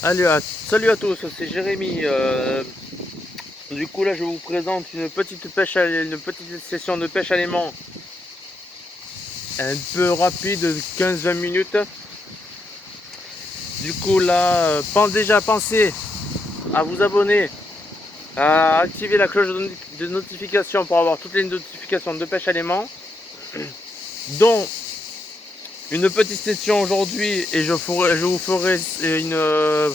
Salut à tous, c'est Jérémy. Du coup là je vous présente une petite session de pêche à l'aimant un peu rapide de 15-20 minutes. Du coup là, déjà pensez à vous abonner, à activer la cloche de notification pour avoir toutes les notifications de pêche à l'aimant, dont une petite session aujourd'hui et je vous ferai une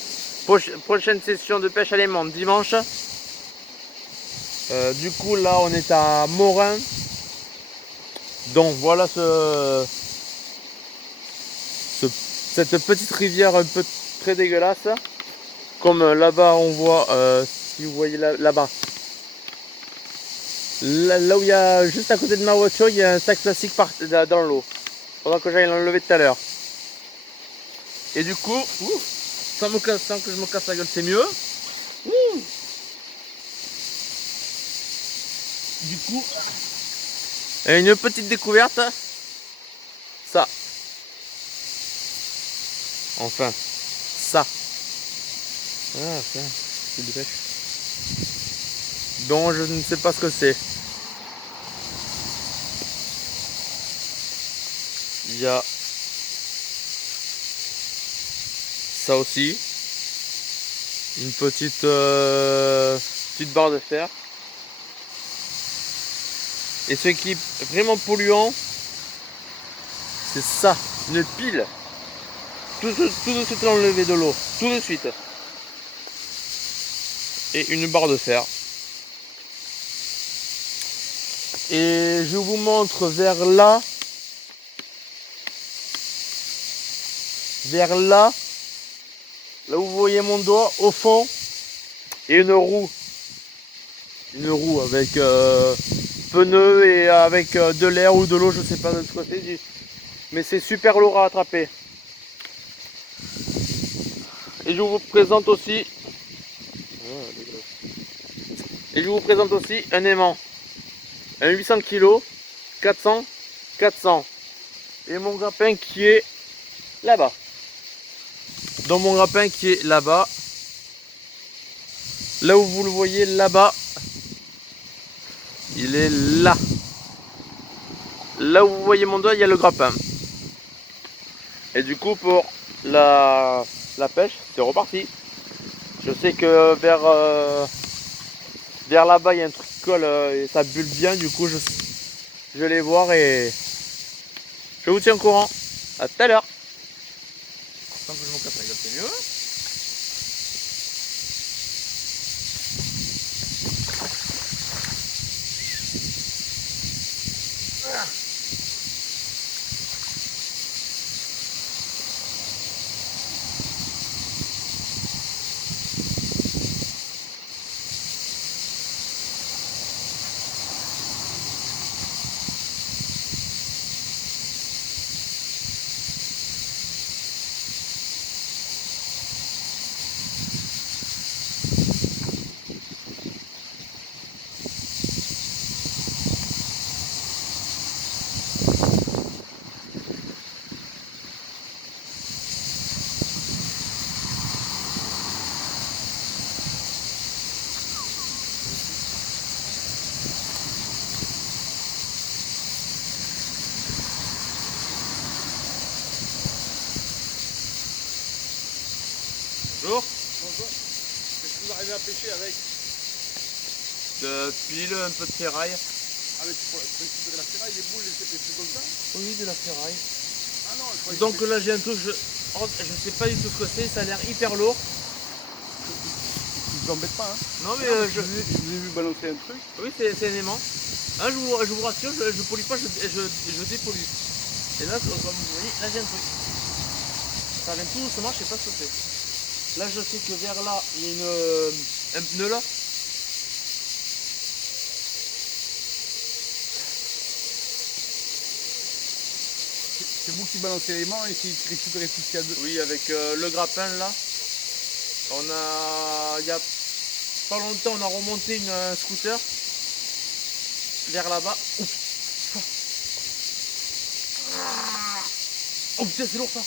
prochaine session de pêche à l'aimant dimanche. Du coup là on est à Morin. Donc voilà cette petite rivière un peu très dégueulasse. Comme là-bas on voit, si vous voyez là-bas, là où il y a juste à côté de ma voiture, il y a un sac plastique dans l'eau. Pendant que j'aille l'enlever tout à l'heure. Et du coup, sans que je me casse la gueule, c'est mieux. Du coup, et une petite découverte, ça. Enfin, ça. Ah, c'est de pêche. Donc je ne sais pas ce que c'est. Il y a ça aussi. Une petite barre de fer. Et ce qui est vraiment polluant, c'est ça, une pile. Tout de suite enlevé de l'eau, tout de suite. Et une barre de fer. Et je vous montre vers là, là où vous voyez mon doigt, au fond, il y a une roue. Une roue avec pneus et avec de l'air ou de l'eau, je sais pas de ce côté. Mais c'est super lourd à attraper. Et je vous présente aussi un aimant. Un 800 kg, 400, 400. Et mon grappin qui est là-bas. Dans mon grappin qui est là-bas. Là où vous le voyez là-bas. Il est là. Là où vous voyez mon doigt, il y a le grappin. Et du coup, pour la pêche, c'est reparti. Je sais que vers là-bas, il y a un truc qui colle et ça bulle bien. Du coup, je vais aller voir et je vous tiens au courant. À tout à l'heure. Tant que je me casse la gueule, c'est mieux. Bonjour. Bonjour. Qu'est-ce que vous arrivez à pêcher avec? De pile, un peu de ferraille. Ah mais tu peux récupérer la ferraille, les boules, les trucs comme ça? Oui, de la ferraille. Ah non, je croyais Donc que là j'ai un truc, je sais pas du tout ce que c'est, ça a l'air hyper lourd. tu vous embêtes pas, hein? Non mais Non, je vous ai vu balancer un truc. oui c'est un aimant. Ah, je vous rassure, je pollue pas, je dépollue. Et là, comme vous voyez, là j'ai un truc. Ça vient tout doucement, je sais pas ce que c'est. Là je sais que vers là, il y a un pneu là. C'est vous qui balancez l'aimant et qui récupérez tout ce qu'il y a de... Oui, avec le grappin là. Il y a pas longtemps, on a remonté un scooter vers là-bas. Oh putain, c'est lourd ça.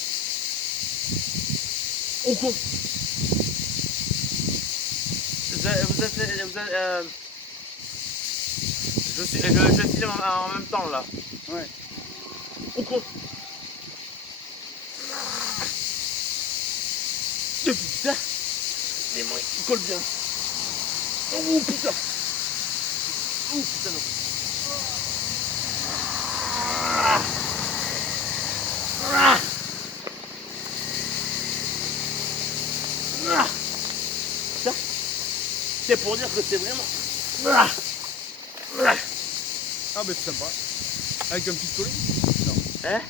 Oh con. je filme en même temps là. Ouais. Oh con. Oh putain. Les mains ils collent bien. Oh putain. Oh putain non. Ça, c'est pour dire que c'est vraiment. Ah bah c'est sympa. Avec un pistolet? Non. Hein?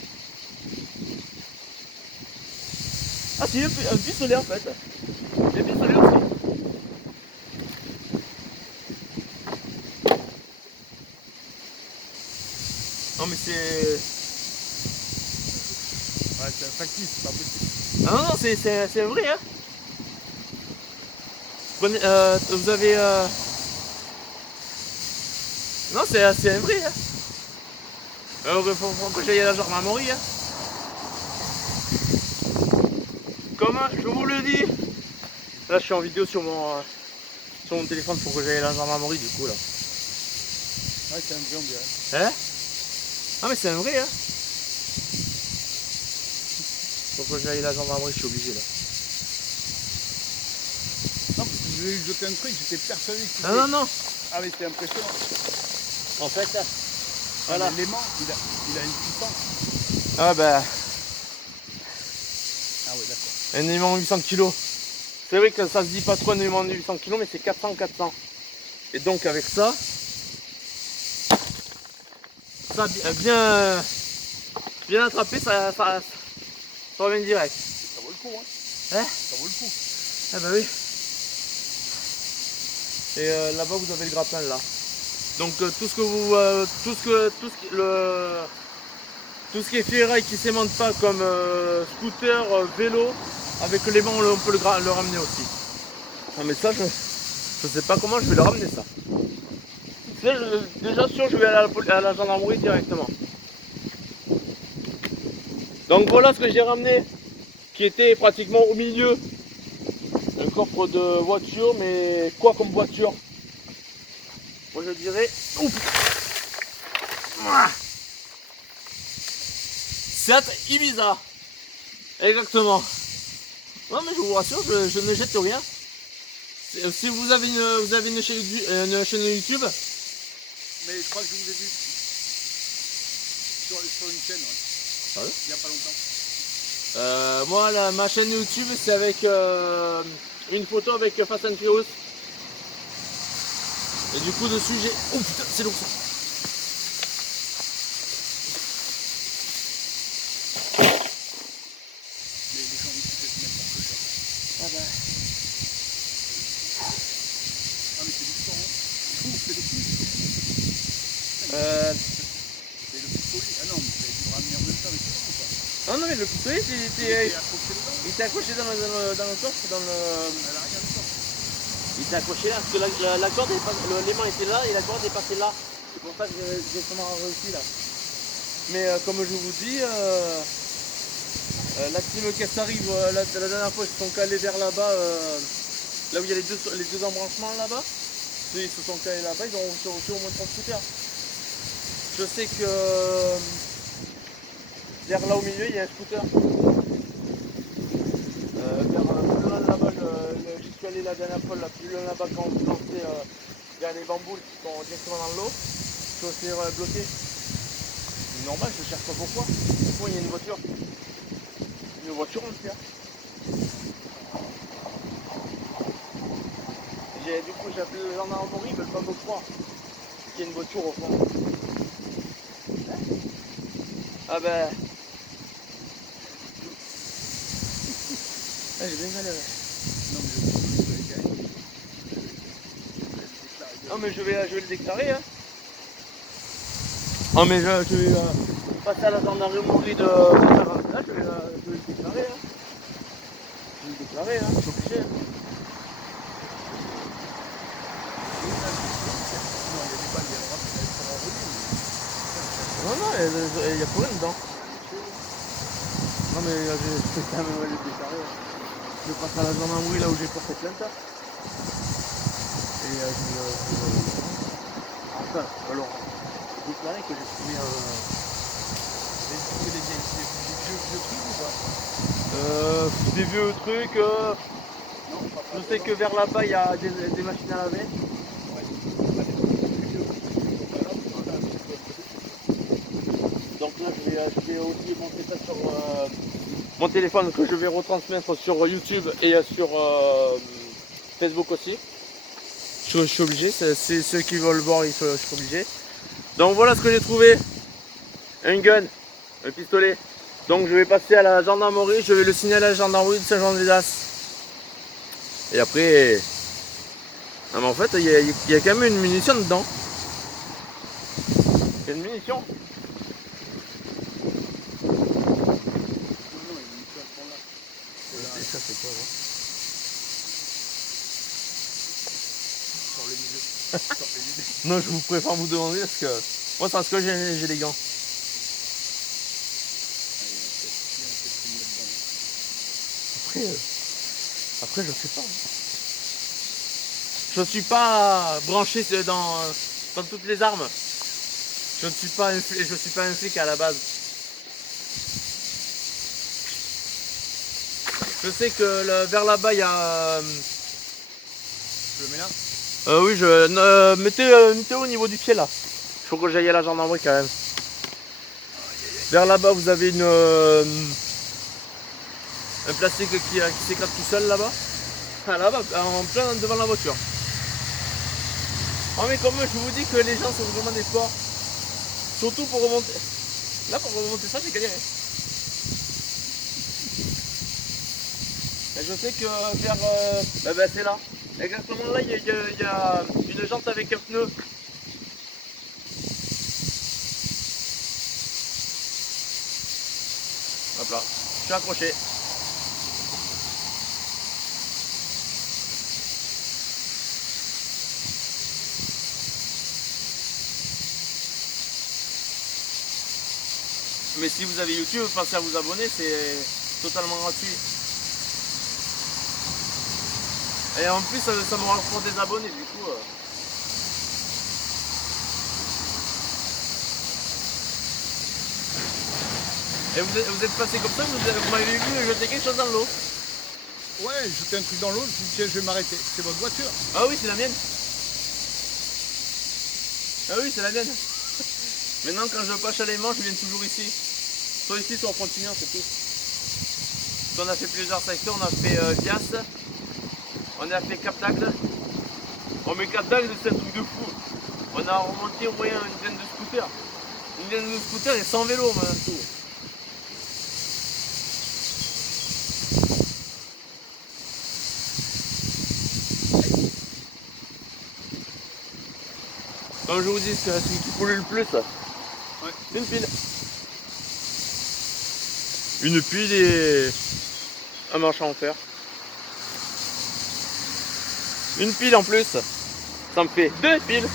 Ah si, un pistolet en fait. Un pistolet aussi. Non mais c'est... Ouais, c'est un factice, c'est pas possible. Ah non, non, c'est vrai hein. Vous avez... Non, c'est un vrai hein. Faut que j'aille à la gendarmerie hein. Comme je vous le dis. Là je suis en vidéo sur mon téléphone pour que j'aille à la gendarmerie du coup là. Ouais, c'est un vrai, on dirait. Hein? Ah mais c'est un vrai hein. Faut que j'aille à la gendarmerie, je suis obligé là. Non, parce que je vais jeter un truc, j'étais persuadé que c'était... Ah non non. Ah mais c'est impressionnant. En fait, Voilà. L'aimant, il a une puissance. ah bah, Ah ouais, d'accord. un aimant 800 kg. C'est vrai que ça se dit pas trop un aimant 800 kg, mais c'est 400. Et donc avec ça bien attrapé, ça revient direct. Ça vaut le coup, hein. Hein? Ça vaut le coup. Ah bah oui. Et là-bas vous avez le grappin là. Donc tout ce qui est ferraille qui s'aimante pas comme scooter, vélo, avec l'aimant on peut le ramener aussi. Non mais ça je sais pas comment je vais le ramener ça. Déjà sûr je vais aller à la gendarmerie directement. Donc voilà ce que j'ai ramené, qui était pratiquement au milieu. Un coffre de voiture, mais quoi comme voiture? Moi je dirais... Seat Ibiza. Exactement. Non mais je vous rassure, je ne jette rien. Si vous avez une chaîne YouTube. Mais je crois que je vous ai vu sur une chaîne, ouais. Ah ouais? Il n'y a pas longtemps. Moi ma chaîne YouTube c'est avec une photo avec Fast and Furious. Et du coup dessus j'ai... Oh putain c'est long ça. Les gens ici font n'importe quoi. Ah bah... Ah mais c'est du sport, hein. C'est des plus. C'est le pistolet. Ah non, mais vous avez dû le ramener en même temps avec ça ou pas? Ah non mais le pistolet Il il était accroché dans le coffre, dans le... à l'arrière du corps. Il était accroché là, parce que la corde, l'aimant était là et la corde est passée là. C'est pour ça que j'ai vraiment réussi là. Mais comme je vous dis, la team Caisse arrive, la dernière fois ils se sont calés vers là-bas, là où il y a les deux embranchements là-bas. Ils se sont calés là-bas, ils ont reçu au moins 3 scooters. Je sais que vers là au milieu il y a un scooter. Vers plus loin là-bas, j'y suis allé la dernière fois, là, plus loin là-bas quand vous lancez vers les bambous qui sont directement dans l'eau, je suis aussi bloqué. C'est normal, je ne cherche pas pourquoi. Pourquoi il y a une voiture? Une voiture entière. Du coup j'ai appelé le gendarmerie, ils veulent pas me croire qu'il y a une voiture au fond. Ah ben... Ah, j'ai bien galéré. Non mais je vais le déclarer hein. Non mais je vais passer à la gendarmerie de... Là, je vais le déclarer hein. Je vais le déclarer hein, je suis obligé. Non, non, il y a plus rien dedans. Non mais je vais quand même le déclarer. Je passe à la gendarmerie là où j'ai porté plainte. Et Enfin, alors, vous savez que j'ai trouvé des vieux trucs. Je sais que vers là-bas il y a des machines à laver. Donc là je vais aussi monter ça sur mon téléphone que je vais retransmettre sur YouTube et sur Facebook aussi. Je suis obligé, c'est ceux qui veulent le voir, je suis obligé. Donc voilà ce que j'ai trouvé. Un gun, un pistolet. Donc je vais passer à la gendarmerie, je vais le signaler à la gendarmerie de Saint-Jean-des-Las. Et après... Non mais en fait il y a quand même une munition dedans. Il y a une munition. Ça c'est quoi là? Non, je vous préfère vous demander parce que moi c'est parce que j'ai les gants. Après je sais pas. Je suis pas branché dans toutes les armes. Je ne suis pas un flic à la base. Je sais que vers là-bas il y a. Je le mets là. Oui, mettez au niveau du pied là. Il faut que j'aille à la gendarmerie quand même. Vers là-bas vous avez un plastique qui s'éclate tout seul là-bas. Ah, là-bas, en plein devant la voiture. Oh mais comme je vous dis que les gens sont vraiment des forts. Surtout pour remonter. Là pour remonter ça j'ai galéré. Et je sais que vers c'est là. Exactement là il y a une jante avec un pneu. Hop là, je suis accroché. Mais si vous avez YouTube, pensez à vous abonner, c'est totalement gratuit. Et en plus, ça me rapporte des abonnés, du coup. Et vous êtes passé comme ça, vous m'avez vu jeter quelque chose dans l'eau. Ouais, jeter un truc dans l'eau, je me dis tiens, je vais m'arrêter. C'est votre voiture. Ah oui, c'est la mienne. Ah oui, c'est la mienne. Maintenant, quand je pêche à l'aimant, je viens toujours ici. Soit ici, soit en continuant, c'est tout. On a fait plusieurs secteurs, on a fait Bias, on a fait Cap d'Agde. Oh mais Cap d'Agde, c'est un truc de fou. On a remonté au moins une dizaine de scooters. Une dizaine de scooters et 100 vélos maintenant tout. Comme je vous dis, c'est celui qui pollue le plus. Ouais. Une pile. Une pile et un manche en fer. Une pile en plus. Ça me fait 2 piles.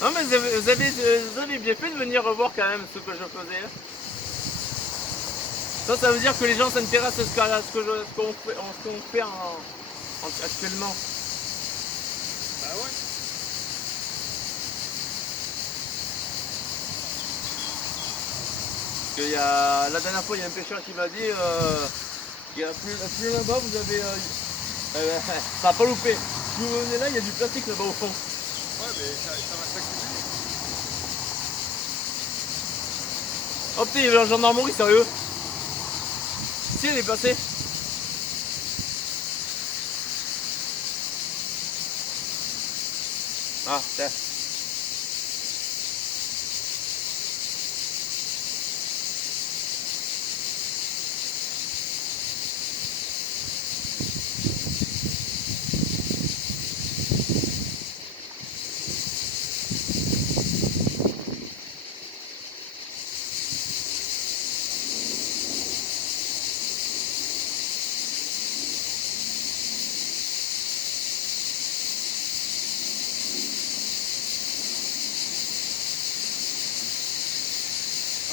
Non mais vous avez bien fait de venir revoir quand même ce que je faisais. Ça veut dire que les gens s'intéressent à ce qu'on fait actuellement. Ah ouais. Parce que la dernière fois, il y a un pêcheur qui m'a dit il y a plus là-bas, vous avez... ça n'a pas loupé. Si vous venez là, il y a du plastique là-bas au fond. Ouais, mais ça va s'accumuler. Oh putain, il y avait la gendarmerie, sérieux. Si, elle est passée. Ah, tiens.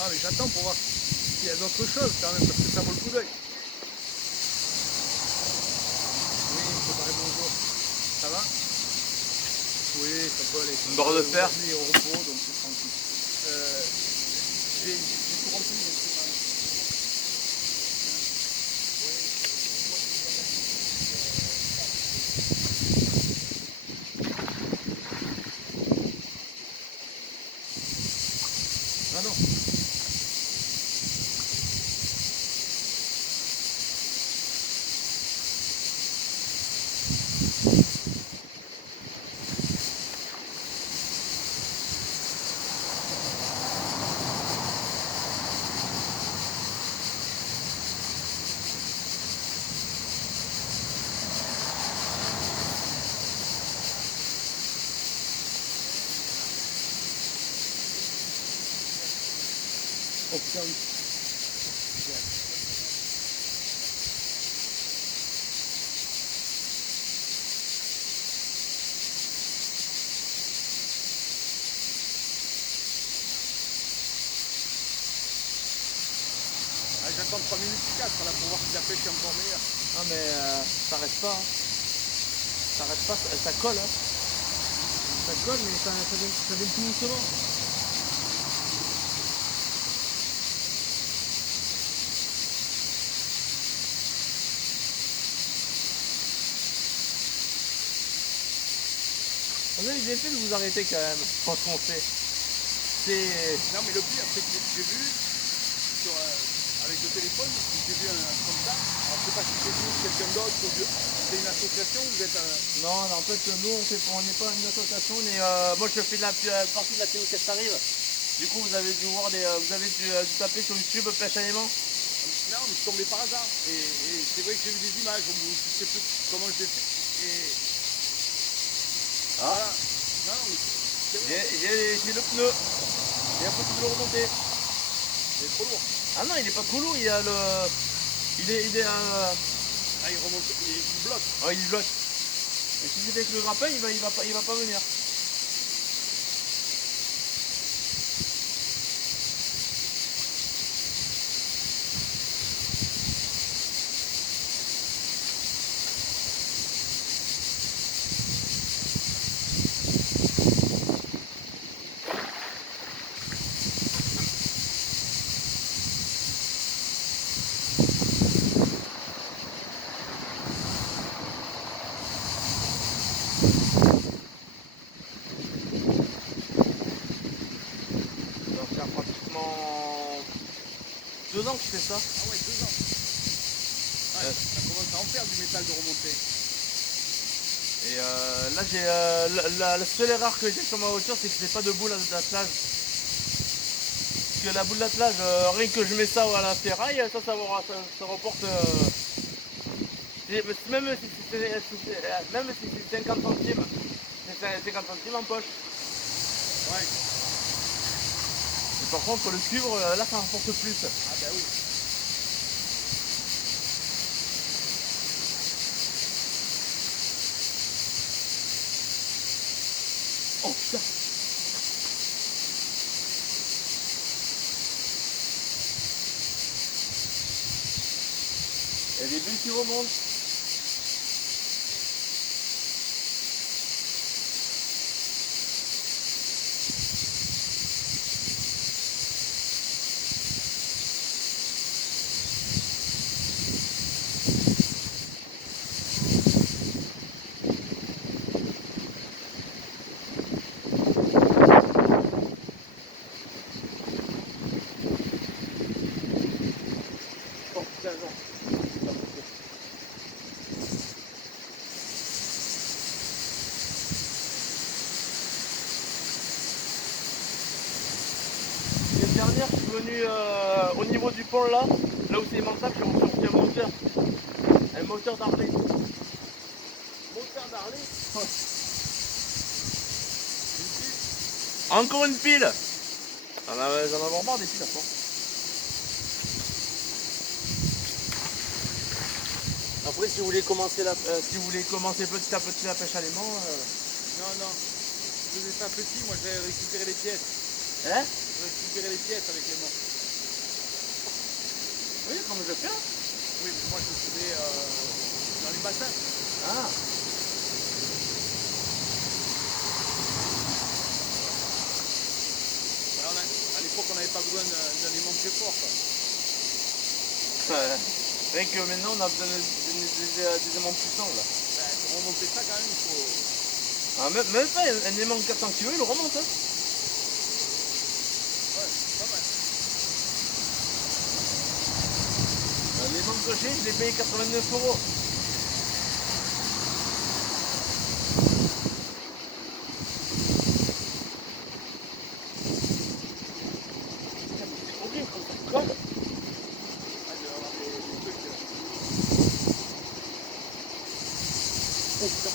mais j'attends pour voir s'il y a d'autres choses quand même, parce que ça vaut le coup d'œil. Oui, il faut parler bonjour. Ça va? Oui, ça peut aller. Une barre de fer. Aujourd'hui, il est au repos, donc c'est tranquille. J'ai tout rempli, mais c'est pas... Ah non. Oh putain, oui. Ah, j'attends 3 minutes 4 là pour voir si la pêche est encore meilleure. Ah mais ça reste pas. Hein. Ça reste pas, ça colle. Hein. Ça colle mais ça vient tout doucement. Vous avez bien fait de vous arrêter quand même, quand on fait. C'est... Non mais le pire c'est que j'ai vu sur, avec le téléphone, j'ai vu un comme ça. Alors je sais pas si c'est vous, quelqu'un d'autre, c'est une association, vous êtes un... Non, en fait, nous, on n'est pas une association, mais moi, je fais partie de la team Qu'est-ce t'arrive. Du coup, vous avez dû voir vous avez dû taper sur YouTube pêche à l'aimant. Non, mais je suis tombé par hasard. Et c'est vrai que j'ai vu des images, je ne sais plus comment je l'ai fait. Et... Ah. Voilà. Non, mais c'est vrai. J'ai le pneu. Il est impossible de le remonter. Il est trop lourd. Ah non, il est pas trop lourd, il y a le... Il est Ah, il remonte, il bloque. Oh, il bloque. Et si c'était avec le grappin, il va pas venir. Ça va faire pratiquement 2 ans que je fais ça. Ah ouais, 2 ans. Ah, ça commence à en faire du métal de remonter. Et là, j'ai la seule erreur que j'ai sur ma voiture, c'est que j'ai pas de boule d'attelage. Parce que la boule d'attelage, rien que je mets ça à la ferraille, ça reporte. Même si c'est 50 centimes, c'est 50 centimes en poche. Ouais. Et par contre, le cuivre, là, ça rapporte plus. Ah bah oui. Oh putain! Il y a des bulles qui remontent. Oh putain, non. C'est pas possible. L'année dernière, je suis venu au niveau du pont là où c'est montable, j'ai ressorti un moteur d'Harley. Moteur d'Harley. Encore une pile. J'en ai avoir marre des piles à fond. Après, si vous voulez commencer petit à petit la pêche à l'aimant, Non, non. Je faisais ça petit, moi j'avais récupéré les pièces. hein? J'ai récupéré les pièces avec les mains. comme je fais. Oui, mais moi je le faisais dans les bassins. Ah. Alors, à l'époque, on n'avait pas besoin d'un aimant très fort. Quoi. Rien que maintenant, on a besoin des aimants puissants là. Ben, pour remonter ça, quand même, il faut. Ah, même pas un aimant de 400 kg, il le remonte. Hein. Ouais, pas mal. L'aimant que j'ai, je l'ai payé 89 €. C'est trop bien comme ça colle. Ah, je vais avoir des trucs. Oh putain.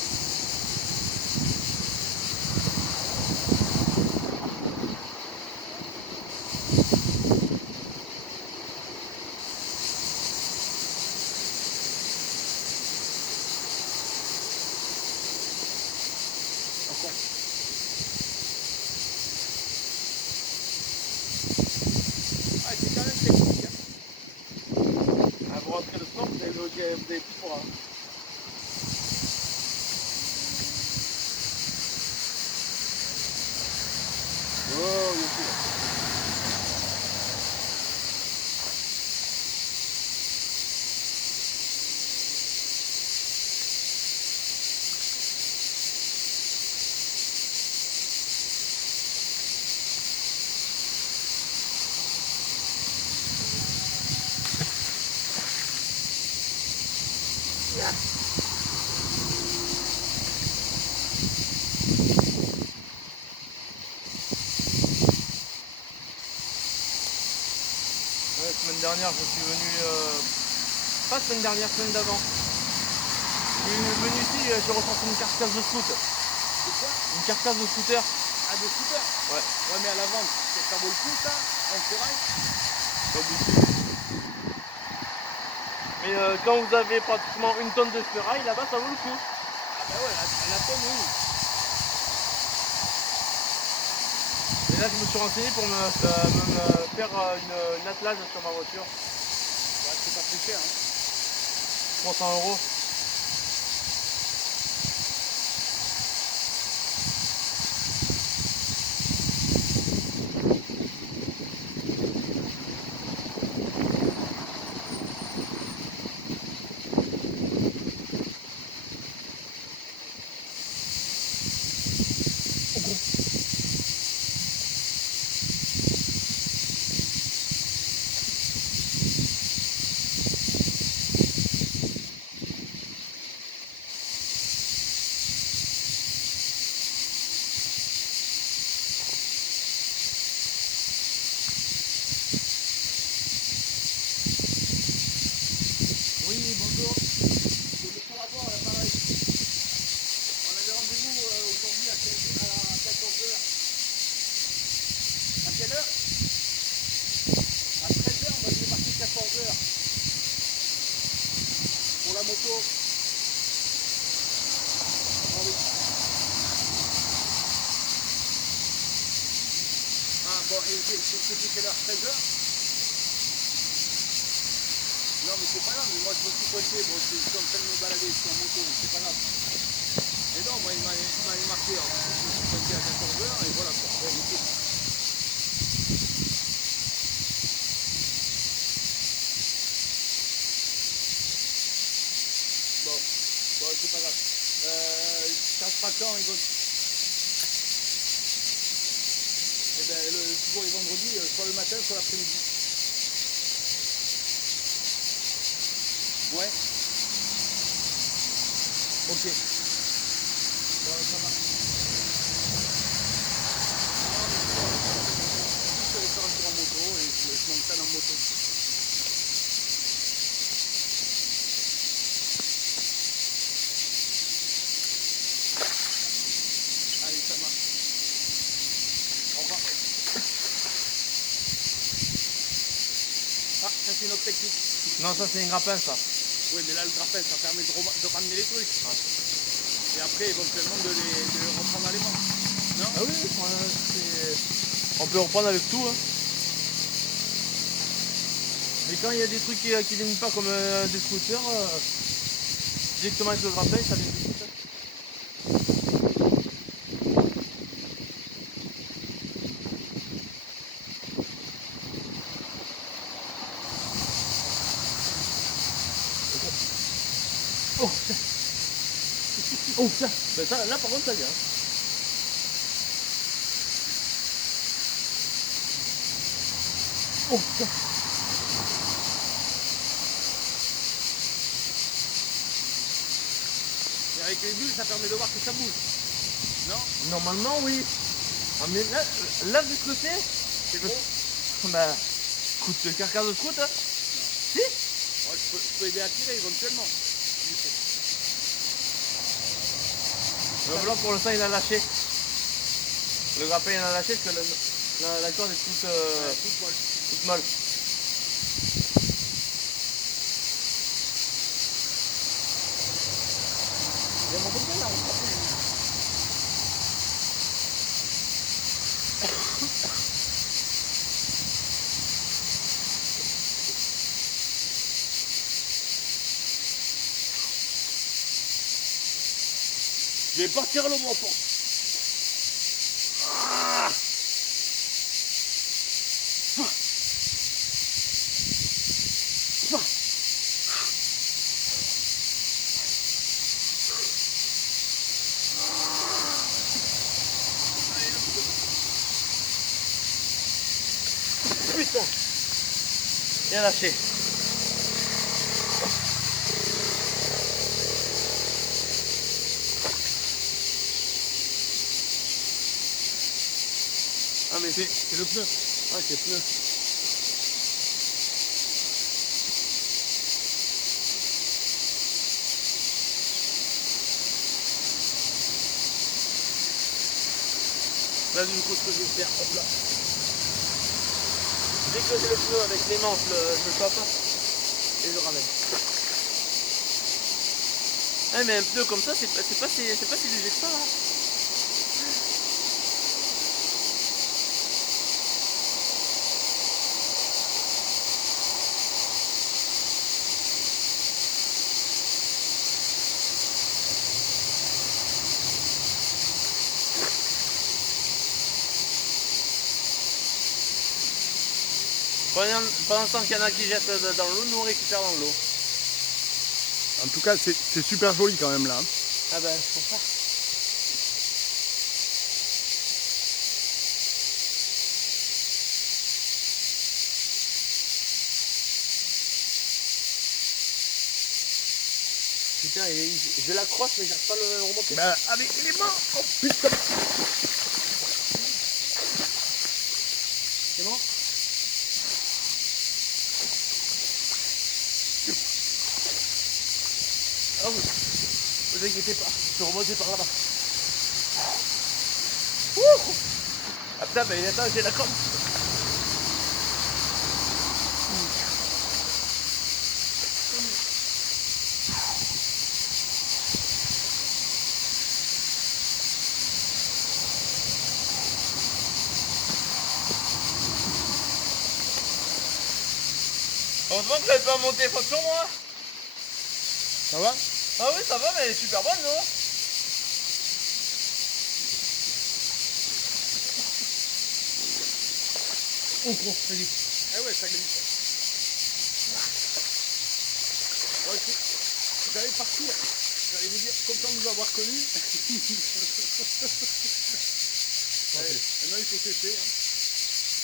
Ah, c'est quand même technique. Hein. Ah, vous rentrez le soir, vous avez plus froid. Hein. Oh, il est cool. La semaine dernière, je suis venu, pas semaine dernière, semaine d'avant. Je suis venu ici, j'ai ressorti une carcasse de scoot. C'est quoi? Une carcasse de scooter. Ah, des scooters? Ouais. Ouais, mais à la vente, ça vaut le coup, ça? En ferraille? Pas beaucoup. Mais quand vous avez pratiquement une tonne de ferraille, là-bas, ça vaut le coup. Ah, bah ouais, la tonne, oui. Et là, je me suis renseigné pour me faire une attelage sur ma voiture. Ouais, c'est pas très cher. Hein. 300 €. Oui, bonjour. C'est pour avoir l'appareil. On avait rendez-vous aujourd'hui à 14 h. À quelle heure? À 13 h, moi je vais partir 14 h. Pour la moto. Ah oui. Ah bon, et c'était quelle heure? 13 h? Non mais c'est pas grave, mais moi je me suis pointé, bon je suis en train de me balader sur la moto, mais c'est pas grave. Et non, moi il m'a marqué, alors, je me suis pointé à 14 h et voilà quoi. Bon, ok. Bon, c'est pas grave. Ça sera quand ils vont... Eh ben souvent les vendredis, soit le matin, soit l'après-midi. Ouais. Ok. Bon, ça marche. Je vais faire un tour en moto et je m'entraîne en moto. Allez, ça marche. Au revoir. Ah, ça c'est notre technique. Non, ça, c'est un grappin, ça. Oui, mais là, le grappin, ça permet de ramener les trucs. Ouais. Et après, éventuellement, de les reprendre à l'aimant. Non? Ah oui, on peut reprendre avec tout. Hein. Mais quand il y a des trucs qui lignent pas comme des scooters, directement avec le grappin, ça ligne tout de suite. Oh putain. Oh putain. Ben ça, là par contre ça vient. Oh putain. Et avec les bulles, ça permet de voir que ça bouge. Non? Normalement oui. Ah, mais là vu que le fait, C'est gros? bah écoute, carcasse de scout, hein. Si. Ouais, je peux aider à tirer éventuellement. Là pour l'instant il a lâché. Le grappin il a lâché parce que la corde est toute Toute molle. toute molle. Il y a mon copain là, on se rappelle. Je vais partir le mot pour. Putain. Il a lâché. Ah mais c'est le pneu. Ouais, c'est pneu. Là du coup ce que je vais faire, hop là. Dès que j'ai le pneu avec les manches, je le chope et je ramène. Ah mais un pneu comme ça, c'est pas si léger que ça. Hein. Pendant ce temps qu'il y en a qui jettent dans l'eau, nous on récupère dans l'eau. En tout cas, c'est super joli quand même là. Ah ben, c'est pour ça. Putain, je l'accroche mais j'arrive pas à le remonter. Bah, avec les mains. Oh putain. C'est bon? Ah oui, vous inquiétez pas, je suis remonté par là-bas. Ouh. Ah putain, mais attends, j'ai la corde. Heureusement que vous n'avez pas monté faute sur moi. Ça va? Ah oui, ça va, mais elle est super bonne, non? Oh, gros, vas-y. Ah ouais, ça glisse. Ouais, j'allais partir. J'allais vous dire, content de vous avoir connu. Ouais, maintenant il faut sécher. Hein.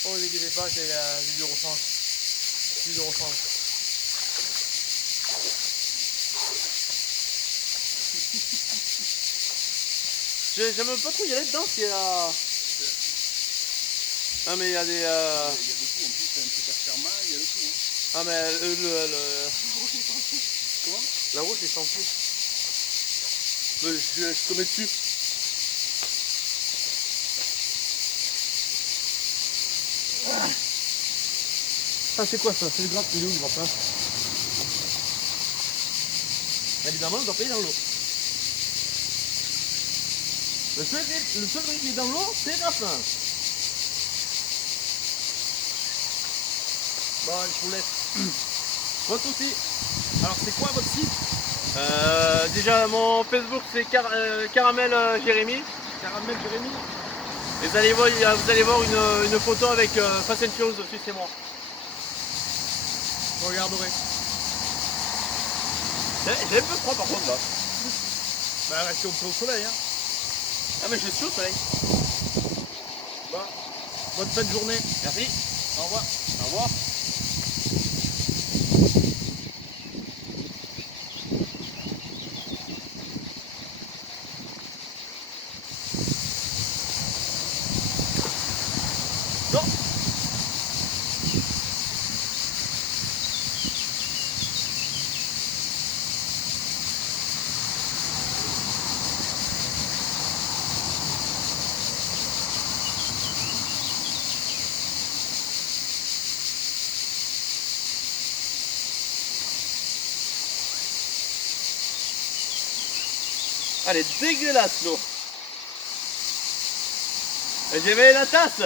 Oh, ne vous inquiétez pas, c'est du rechange. Du rechange. J'aime pas trop y aller dedans, c'est Ah mais il y a des... Il y a de tout, en plus c'est un truc à faire mal, il y a de tout. Hein. Ah mais Comment? la route est sans plus. Mais je te mets dessus. Ah c'est quoi ça? C'est le grappe, il est où le grappin? Évidemment, on doit payer dans l'eau. Le seul truc qui est dans l'eau, c'est le grappin. Bon, je vous laisse. Votre aussi. Alors, c'est quoi votre site? Déjà, mon Facebook, c'est Caramel Jérémy. Caramel Jérémy. Et vous allez voir une photo avec Fast and Furious dessus, c'est moi. Je regarderai. J'ai un peu froid par contre là. Bah, restez au soleil, hein. Ah mais je suis au soleil. Bon, bonne fin de journée. Merci. Au revoir. Au revoir. Non. Elle est dégueulasse l'eau. J'ai mis la tasse.